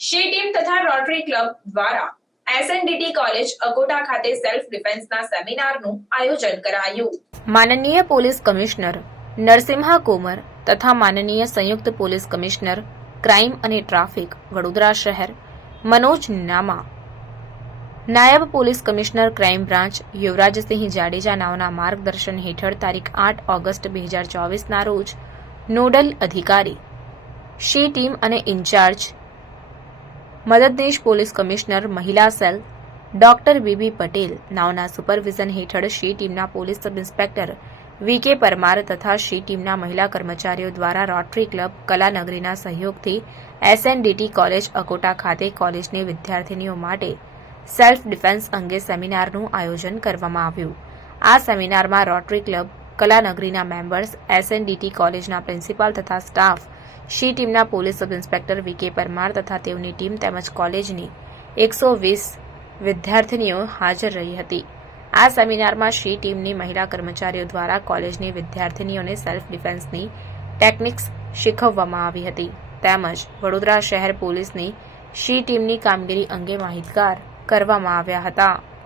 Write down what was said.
તથા rotary club દ્વારા એસએનડીટી college Akota ખાતે સેલ્ફ ડિફેન્સના સેમિનારનું આયોજન કરાયું. માનનીય પોલીસ કમિશનર નરસિંહા કોમર તથા માનનીય સંયુક્ત પોલીસ કમિશનર ક્રાઇમ અને ટ્રાફિક વડોદરા શહેર મનોજ નામા. નાયબ police commissioner crime branch Yuvrajsinh Jadeja નામના માર્ગદર્શન હેઠળ તારીખ આઠ ઓગસ્ટ બે હજાર ચોવીસના રોજ નોડલ અધિકારી શી ટીમ અને ઇન્ચાર્જ મદદનીશ પોલીસ કમિશનર મહિલા cell doctor B B Patel નાઓના supervision હેઠળ શી ટીમના police sub inspector V Parmar તથા શી ટીમના મહિલા કર્મચારીઓ દ્વારા રોટરી ક્લબ કલાનગરીના સહયોગથી એસએનડીટી કોલેજ અકોટા ખાતે કોલેજની વિદ્યાર્થીનીઓ માટે સેલ્ફ ડિફેન્સ અંગે સેમિનારનું આયોજન કરવામાં આવ્યું. આ સેમિનારમાં રોટરી ક્લબ કલાનગરીના મેમ્બર્સ, એસએનડીટી કોલેજના પ્રિન્સિપાલ તથા સ્ટાફ શી ટીમના પોલીસ સબ ઇન્સ્પેક્ટર વી કે પરમાર તથા તેઓની ટીમ તેમજ કોલેજની એકસો વીસ વિદ્યાર્થીનીઓ હાજર રહી હતી. આ સેમિનારમાં શી ટીમની મહિલા કર્મચારીઓ દ્વારા કોલેજની વિદ્યાર્થીનીઓને સેલ્ફ ડિફેન્સની ટેકનિક્સ શીખવવામાં આવી હતી. તેમજ વડોદરા શહેર પોલીસની શી ટીમની કામગીરી અંગે માહિતગાર કરવામાં આવ્યા હતા.